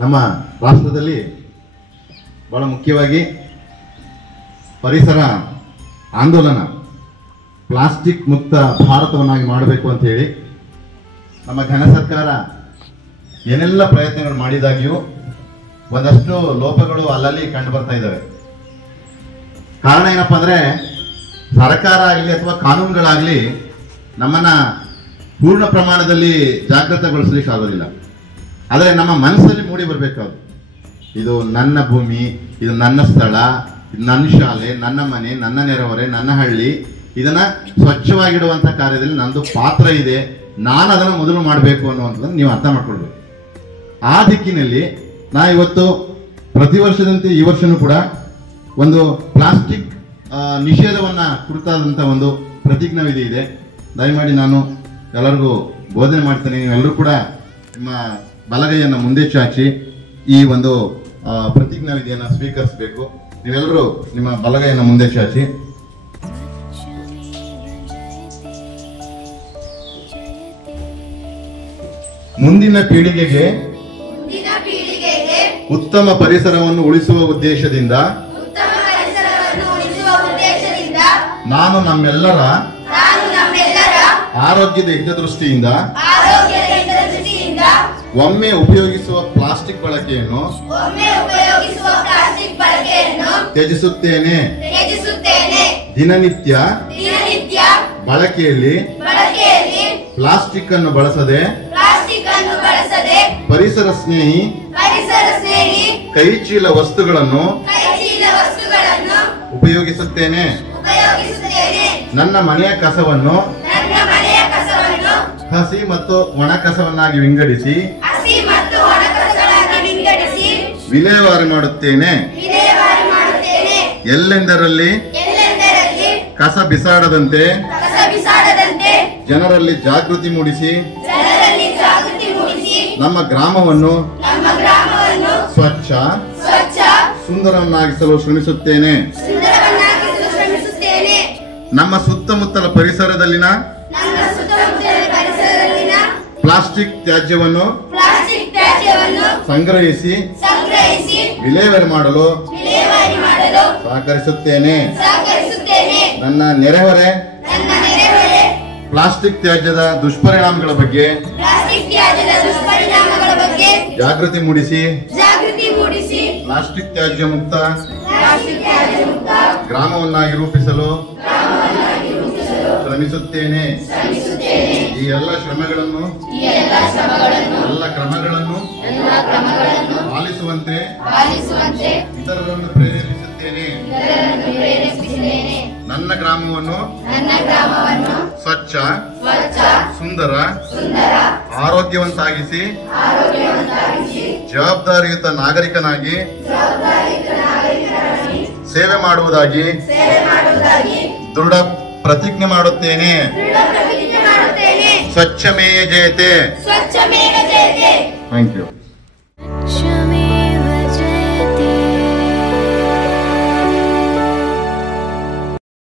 ನಮ್ಮ ರಾಷ್ಟ್ರದಲ್ಲಿ ಬಹಳ ಮುಖ್ಯವಾಗಿ ಪರಿಸರ ಆಂದೋಲನ, ಪ್ಲಾಸ್ಟಿಕ್ ಮುಕ್ತ ಭಾರತವನ್ನಾಗಿ ಮಾಡಬೇಕು ಅಂತ ಹೇಳಿ ನಮ್ಮ ಘನ ಸರ್ಕಾರ ಏನೆಲ್ಲ ಪ್ರಯತ್ನಗಳು ಮಾಡಿದಾಗ್ಯೂ ಒಂದಷ್ಟು ಲೋಪಗಳು ಅಲ್ಲಲ್ಲಿ ಕಂಡು ಬರ್ತಾ ಇದ್ದಾವೆ. ಕಾರಣ ಏನಪ್ಪಾ ಅಂದ್ರೆ, ಸರ್ಕಾರ ಆಗಲಿ ಅಥವಾ ಕಾನೂನುಗಳಾಗಲಿ ನಮ್ಮನ್ನ ಪೂರ್ಣ ಪ್ರಮಾಣದಲ್ಲಿ ಜಾಗೃತಗೊಳಿಸಲಿಕ್ಕೆ ಆಗೋದಿಲ್ಲ. ಆದರೆ ನಮ್ಮ ಮನಸ್ಸಲ್ಲಿ ಮೂಡಿ ಬರಬೇಕು. ಅದು ಇದು ನನ್ನ ಭೂಮಿ, ಇದು ನನ್ನ ಸ್ಥಳ, ಇದು ನನ್ನ ಶಾಲೆ, ನನ್ನ ಮನೆ, ನನ್ನ ನೆರೆಹೊರೆ, ನನ್ನ ಹಳ್ಳಿ, ಇದನ್ನ ಸ್ವಚ್ಛವಾಗಿಡುವಂತ ಕಾರ್ಯದಲ್ಲಿ ನಂದು ಪಾತ್ರ ಇದೆ, ನಾನು ಅದನ್ನು ಮೊದಲು ಮಾಡಬೇಕು ಅನ್ನುವಂಥದ್ದನ್ನು ನೀವು ಅರ್ಥ ಮಾಡ್ಕೊಳ್ಬೇಕು. ಆ ದಿಕ್ಕಿನಲ್ಲಿ ನಾ ಇವತ್ತು ಪ್ರತಿ ವರ್ಷದಂತೆ ಈ ವರ್ಷನೂ ಕೂಡ ಒಂದು ಪ್ಲಾಸ್ಟಿಕ್ ನಿಷೇಧವನ್ನ ಕುರಿತಾದಂಥ ಒಂದು ಪ್ರತಿಜ್ಞಾವಿಧಿ ಇದೆ. ದಯಮಾಡಿ ನಾನು ಎಲ್ಲರಿಗೂ ಬೋಧನೆ ಮಾಡ್ತೇನೆ. ನೀವೆಲ್ಲರೂ ಕೂಡ ನಿಮ್ಮ ಬಲಗೈಯನ್ನು ಮುಂದೆ ಚಾಚಿ ಈ ಒಂದು ಪ್ರತಿಜ್ಞಾವಿಧಿಯನ್ನು ಸ್ವೀಕರಿಸಬೇಕು. ನೀವೆಲ್ಲರೂ ನಿಮ್ಮ ಬಲಗೈಯನ್ನು ಮುಂದೆ ಚಾಚಿ. ಮುಂದಿನ ಪೀಳಿಗೆಗೆ ಉತ್ತಮ ಪರಿಸರವನ್ನು ಉಳಿಸುವ ಉದ್ದೇಶದಿಂದ ನಾನು ನಮ್ಮೆಲ್ಲರ ಆರೋಗ್ಯದ ಹಿತದೃಷ್ಟಿಯಿಂದ ಒಮ್ಮೆ ಉಪಯೋಗಿಸುವ ಪ್ಲಾಸ್ಟಿಕ್ ಬಳಕೆಯನ್ನು ತ್ಯಜಿಸುತ್ತೇನೆ. ದಿನನಿತ್ಯ ಬಳಕೆಯಲ್ಲಿ ಪ್ಲಾಸ್ಟಿಕ್ ಅನ್ನು ಬಳಸದೆ ಪರಿಸರ ಸ್ನೇಹಿ ಕೈಚೀಲ ವಸ್ತುಗಳನ್ನು ಉಪಯೋಗಿಸುತ್ತೇನೆ. ನನ್ನ ಮನೆಯ ಕಸವನ್ನು ಹಸಿ ಮತ್ತು ಒಣ ಕಸವನ್ನಾಗಿ ವಿಂಗಡಿಸಿ ವಿಲೇವಾರಿ ಮಾಡುತ್ತೇನೆ. ಎಲ್ಲೆಂದರಲ್ಲಿ ಕಸ ಬಿಸಾಡದಂತೆ ಜನರಲ್ಲಿ ಜಾಗೃತಿ ಮೂಡಿಸಿ ನಮ್ಮ ಗ್ರಾಮವನ್ನು ಸ್ವಚ್ಛ ಸುಂದರವನ್ನಾಗಿಸಲು ಶ್ರಮಿಸುತ್ತೇನೆ. ನಮ್ಮ ಸುತ್ತಮುತ್ತಲ ಪರಿಸರದಲ್ಲಿನ ಪ್ಲಾಸ್ಟಿಕ್ ತ್ಯಾಜ್ಯವನ್ನು ಸಂಗ್ರಹಿಸಿ ವಿಲೇವಾರಿ ಮಾಡಲು ಸಹಕರಿಸುತ್ತೇನೆ. ನನ್ನ ನೆರೆಹೊರೆ ಪ್ಲಾಸ್ಟಿಕ್ ತ್ಯಾಜ್ಯದ ದುಷ್ಪರಿಣಾಮಗಳ ಬಗ್ಗೆ ಜಾಗೃತಿ ಮೂಡಿಸಿ ಪ್ಲಾಸ್ಟಿಕ್ ತ್ಯಾಜ್ಯ ಮುಕ್ತ ಗ್ರಾಮವನ್ನಾಗಿ ರೂಪಿಸಲು ಶ್ರಮಿಸುತ್ತೇನೆ. ಈ ಎಲ್ಲ ಶ್ರಮಗಳನ್ನು ಎಲ್ಲ ಕ್ರಮಗಳನ್ನು ಪಾಲಿಸುವಂತೆ ಇತರರನ್ನು ಪ್ರೇರೇಪಿಸುತ್ತೇನೆ. ನನ್ನ ಗ್ರಾಮವನ್ನು ಸ್ವಚ್ಛ ಸುಂದರ ಆರೋಗ್ಯವಂತಾಗಿಸಿ ಜವಾಬ್ದಾರಿಯುತ ನಾಗರಿಕನಾಗಿ ಸೇವೆ ಮಾಡುವುದಾಗಿ ದೃಢ ಪ್ರತಿಜ್ಞೆ ಮಾಡುತ್ತೇನೆ. ಸ್ವಚ್ಛಮೇವ ಜಯತೆ. Thank you.